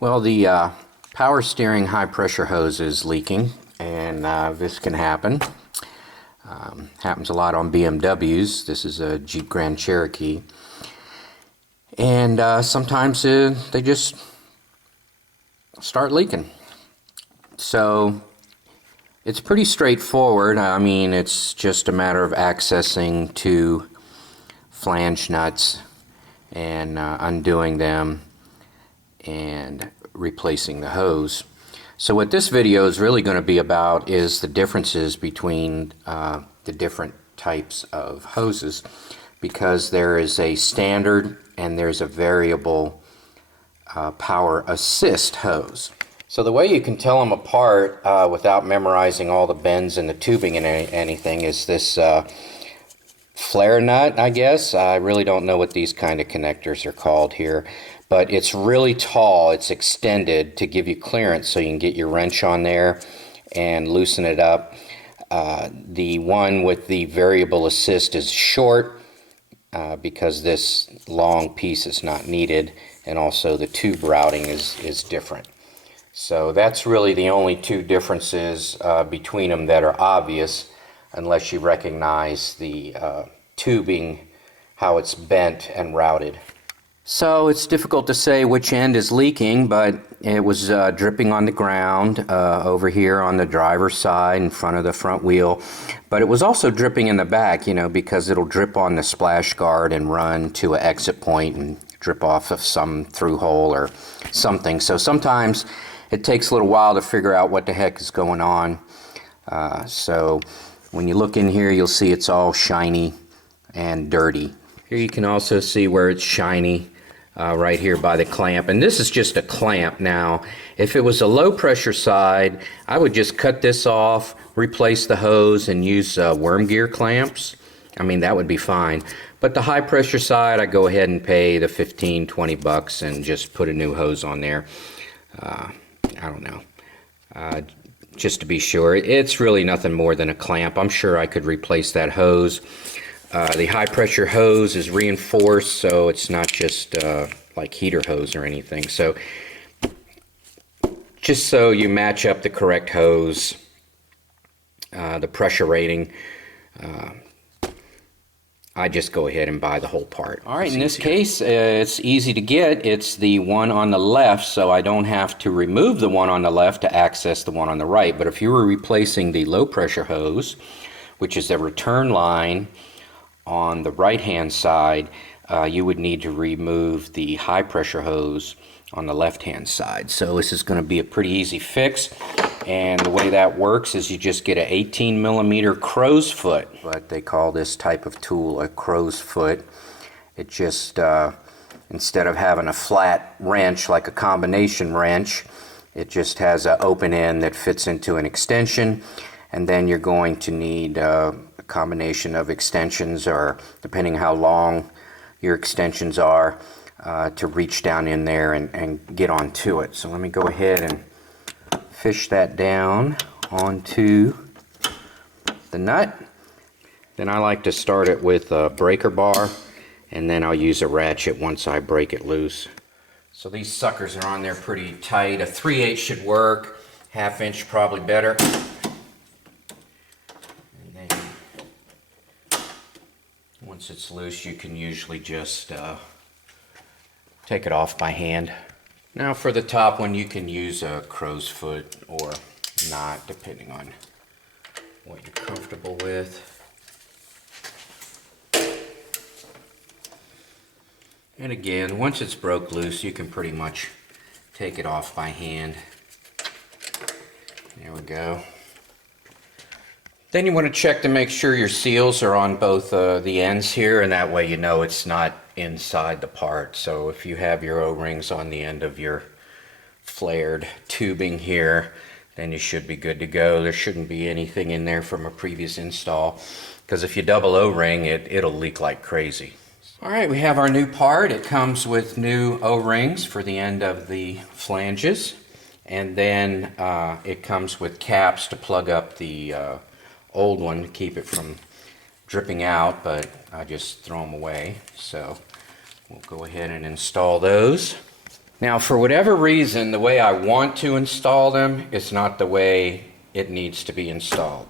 Well, the power steering high pressure hose is leaking, and this can happen. Happens a lot on BMWs. This is a Jeep Grand Cherokee. And sometimes they just start leaking. So it's pretty straightforward. I mean, it's just a matter of accessing two flange nuts and undoing them and replacing the hose. So what this video is really going to be about is the differences between the different types of hoses, because there is a standard and there's a variable power assist hose. So the way you can tell them apart without memorizing all the bends in the tubing and anything is this flare nut, I guess. I really don't know what these kind of connectors are called here, but it's really tall. It's extended to give you clearance so you can get your wrench on there and loosen it up. The one with the variable assist is short because this long piece is not needed, and also the tube routing is different. So that's really the only two differences between them that are obvious, unless you recognize the tubing, how it's bent and routed. So it's difficult to say which end is leaking, but it was dripping on the ground over here on the driver's side in front of the front wheel. But it was also dripping in the back, you know, because it'll drip on the splash guard and run to an exit point and drip off of some through hole or something. So sometimes it takes a little while to figure out what the heck is going on. So when you look in here, you'll see it's all shiny and dirty. Here you can also see where it's shiny right here by the clamp, and this is just a clamp. Now if it was a low pressure side, I would just cut this off, replace the hose, and use worm gear clamps. I mean, that would be fine. But the high pressure side, I go ahead and pay the 15-20 bucks and just put a new hose on there. I don't know, just to be sure. It's really nothing more than a clamp. I'm sure I could replace that hose. The high pressure hose is reinforced, so it's not just like heater hose or anything. So just so you match up the correct hose, the pressure rating, I just go ahead and buy the whole part. All right, in this case, it's easy to get. It's the one on the left, so I don't have to remove the one on the left to access the one on the right. But if you were replacing the low pressure hose, which is the return line on the right hand side, you would need to remove the high pressure hose on the left hand side. So this is going to be a pretty easy fix, and the way that works is you just get an 18mm crow's foot, but they call this type of tool a crow's foot. It just instead of having a flat wrench like a combination wrench, it just has an open end that fits into an extension, and then you're going to need a combination of extensions, or depending how long your extensions are, to reach down in there and get onto it. So let me go ahead and fish that down onto the nut. Then I like to start it with a breaker bar, and then I'll use a ratchet once I break it loose. So these suckers are on there pretty tight. A 3/8 should work, 1/2 inch probably better. Once it's loose, you can usually just take it off by hand. Now for the top one, you can use a crow's foot or not, depending on what you're comfortable with. And again, once it's broke loose, you can pretty much take it off by hand. There we go. Then you want to check to make sure your seals are on both the ends here, and that way you know it's not inside the part. So if you have your O-rings on the end of your flared tubing here, then you should be good to go. There shouldn't be anything in there from a previous install, because if you double O-ring, it'll leak like crazy. All right, we have our new part. It comes with new O-rings for the end of the flanges, and then it comes with caps to plug up the old one to keep it from dripping out, but I just throw them away. So we'll go ahead and install those. Now, for whatever reason, the way I want to install them is not the way it needs to be installed.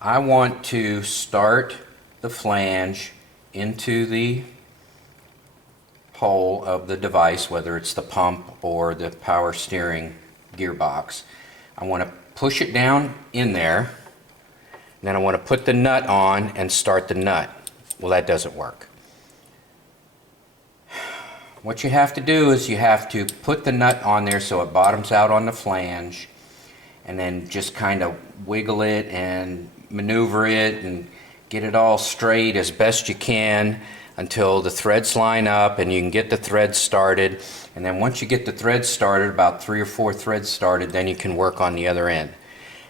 I want to start the flange into the hole of the device, whether it's the pump or the power steering gearbox. I want to push it down in there, and then I want to put the nut on and start the nut. Well, that doesn't work. What you have to do is you have to put the nut on there so it bottoms out on the flange, and then just kind of wiggle it and maneuver it and get it all straight as best you can until the threads line up and you can get the threads started. And then once you get the threads started, about 3 or 4 threads started, then you can work on the other end.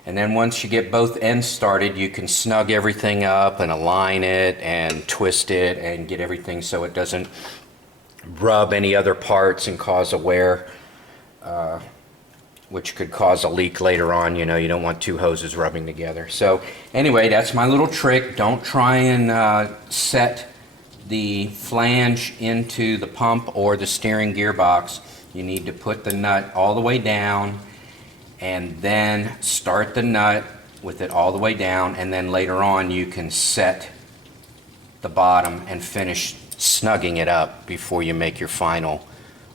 And then once you get both ends started, you can snug everything up and align it and twist it and get everything so it doesn't rub any other parts and cause a wear, which could cause a leak later on. You know, you don't want 2 hoses rubbing together. So anyway, that's my little trick. Don't try and set the flange into the pump or the steering gearbox. You need to put the nut all the way down and then start the nut with it all the way down, and then later on you can set the bottom and finish snugging it up before you make your final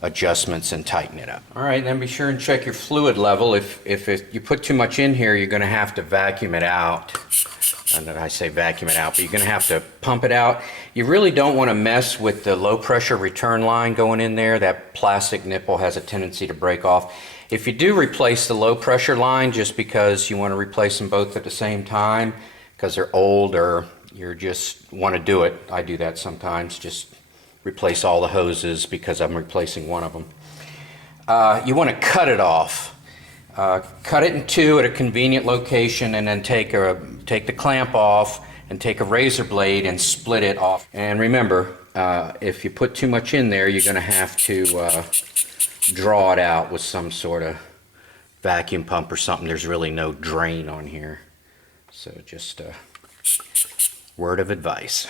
adjustments and tighten it up. All right, then be sure and check your fluid level. If you put too much in here, you're going to have to vacuum it out. And I say vacuum it out, but you're going to have to pump it out. You really don't want to mess with the low pressure return line going in there. That plastic nipple has a tendency to break off. If you do replace the low pressure line just because you want to replace them both at the same time because they're old, or you just want to do it, I do that sometimes, just replace all the hoses because I'm replacing one of them. You want to cut it off. Cut it in 2 at a convenient location, and then take the clamp off and take a razor blade and split it off. And remember, if you put too much in there, you're going to have to draw it out with some sort of vacuum pump or something. There's really no drain on here. So just word of advice.